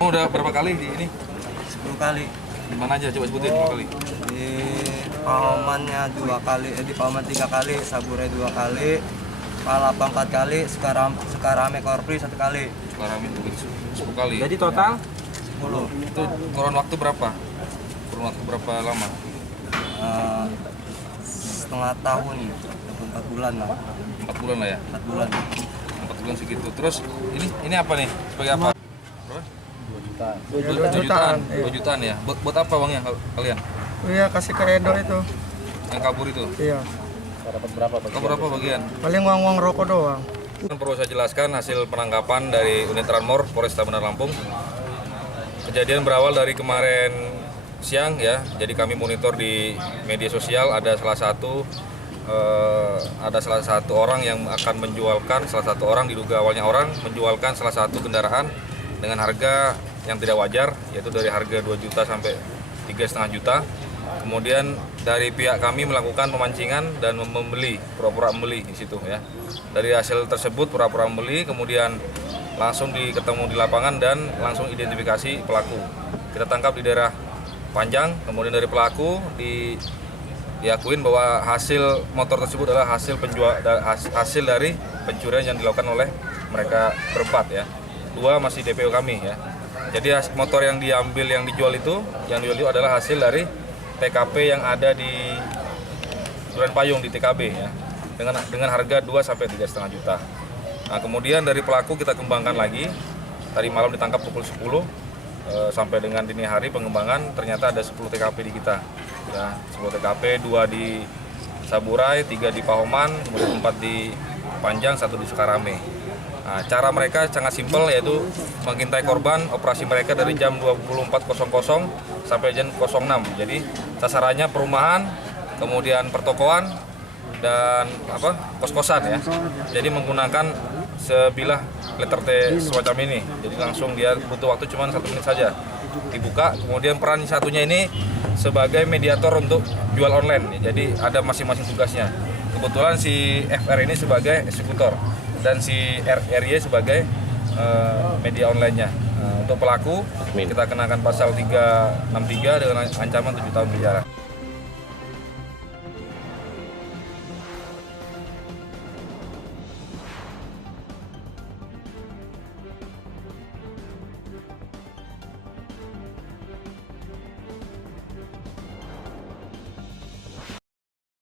Udah berapa kali di ini? 10 kali. Di mana aja? Coba sebutin berapa kali. Di Paomannya 2 kali, di Paoman 3 kali, Saburai 2 kali, Palapa 4 kali, Sukarame Korpri 1 kali. Sukarame 10 kali. Jadi total 10. Itu kurun waktu berapa? Kurun waktu berapa lama? Setengah tahun, 4 bulan lah. 4 bulan lah ya. 4 bulan. 4 bulan segitu. Terus ini apa nih? Sebagai apa? Berapa? 2 jutaan. 2 jutaan ya. Buat apa uangnya kalian? Iya, kasih ke Edo itu. Yang kabur itu? Iya. Kau berapa bagian? Paling uang rokok doang. Perlu saya jelaskan hasil penangkapan dari unit Ranmor Polresta Bandar Lampung. Kejadian berawal dari kemarin siang ya. Jadi kami monitor di media sosial ada salah satu orang yang akan menjualkan, salah satu orang diduga awalnya orang menjualkan salah satu kendaraan dengan harga yang tidak wajar, yaitu dari harga 2 juta sampai 3,5 juta. Kemudian dari pihak kami melakukan pemancingan dan membeli, pura-pura membeli di situ ya. Dari hasil tersebut pura-pura membeli, kemudian langsung ketemu di lapangan dan langsung identifikasi pelaku. Kita tangkap di daerah Panjang, kemudian dari pelaku diakuin bahwa hasil motor tersebut adalah hasil dari pencurian yang dilakukan oleh mereka berempat ya. 2 masih DPO kami ya. Jadi motor yang dijual itu adalah hasil dari TKP yang ada di Duren Payung di TKB ya, dengan harga 2 sampai 3,5 juta. Nah, kemudian dari pelaku kita kembangkan lagi. Tadi malam ditangkap pukul 10 sampai dengan dini hari pengembangan ternyata ada 10 TKP di kita. Ya, 10 TKP, 2 di Saburai, 3 di Pahoman, kemudian 4 di Panjang, 1 di Sukarame. Nah, cara mereka sangat simpel, yaitu mengintai korban. Operasi mereka dari jam 24.00 sampai jam 06. Jadi sasarannya perumahan, kemudian pertokoan dan kos-kosan ya. Jadi menggunakan sebilah letter T semacam ini. Jadi langsung dia butuh waktu cuma 1 menit saja dibuka. Kemudian peran satunya ini sebagai mediator untuk jual online. Jadi ada masing-masing tugasnya. Kebetulan si FR ini sebagai eksekutor dan si RY sebagai media online-nya. Untuk pelaku kita kenakan pasal 363 dengan ancaman 7 tahun penjara.